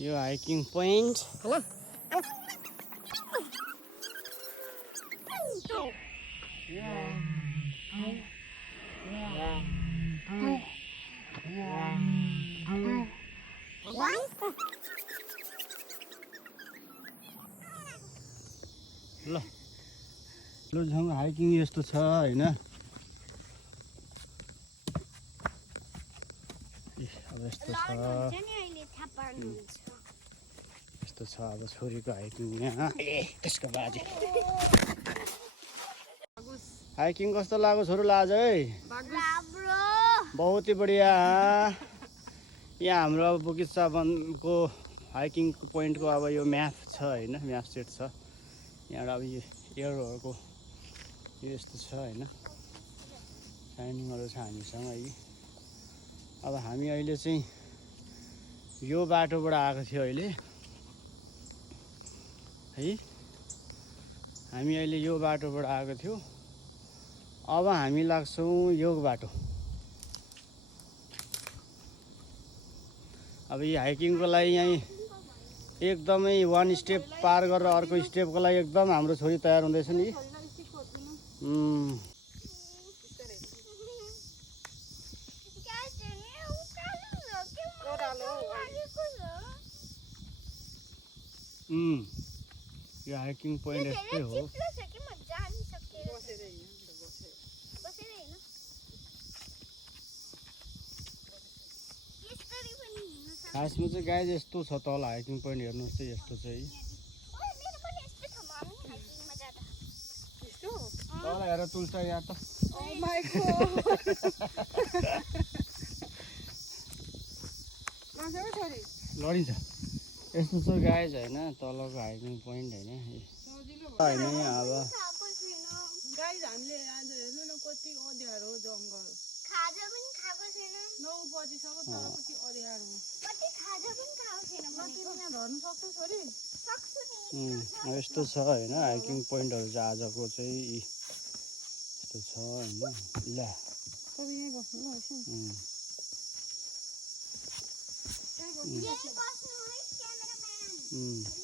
यो hiking point हैन ल लुझङ हाइकिङ यस्तो छ हैन अब यस्तो छ यस्तो छ अब छोरीको हाइकिङ यहाँ त्यसको बाजे हाइकिङ कस्तो लाग्यो छोरो लाज है बहुत ही बढिया यहाँ हाम्रो अब बुकिसा वनको हाइकिङ पोइन्टको अब यो म्याप छ हैन म्याप सेट छ यहाँ अब यो एयरहरूको यो यस्तो छ हैन साइनिङहरू छ हामीसँग है अब हामी अहिले चाहिँ यो बाटोबाट आएको थियो अहिले है हामी अहिले यो बाटोबाट आएको थियो अब हामी लाग्छौँ यो बाटो अब यो हाइकिङको लागि यहाँ एकदमै वान स्टेप पार गरेर अर्को स्टेपको लागि एकदम हाम्रो छोरी तयार हुँदैछ नि यो हाइकिङ पोइन्ट यस्तै हो खासमा चाहिँ गाई यस्तो छ तल हाइकिङ पोइन्ट हेर्नुहोस् चाहिँ यस्तो चाहिँ तल हेर तुल्छ यहाँ त लडिन्छ यस्तो छ गाइज हैन तलको हाइकिङ पोइन्ट हैन हैन यहाँ अब गाइज हामीले आज हेर्नु न कति अँध्यारो जङ्गल खाजा पनि खाएको छैन 9 बजिसक्यो तर कति अँध्यारो कति खाजा पनि खाएको छैन मैले यहाँ धर्नु सक्छु छोरी सक्छु नि यस्तो छ हैन हाइकिङ पोइन्टहरु चाहिँ आजको चाहिँ यस्तो छ हैन ल तपाईँ यही बस्नु ल एकछिन यही बस्नु है क्यामेराम्यान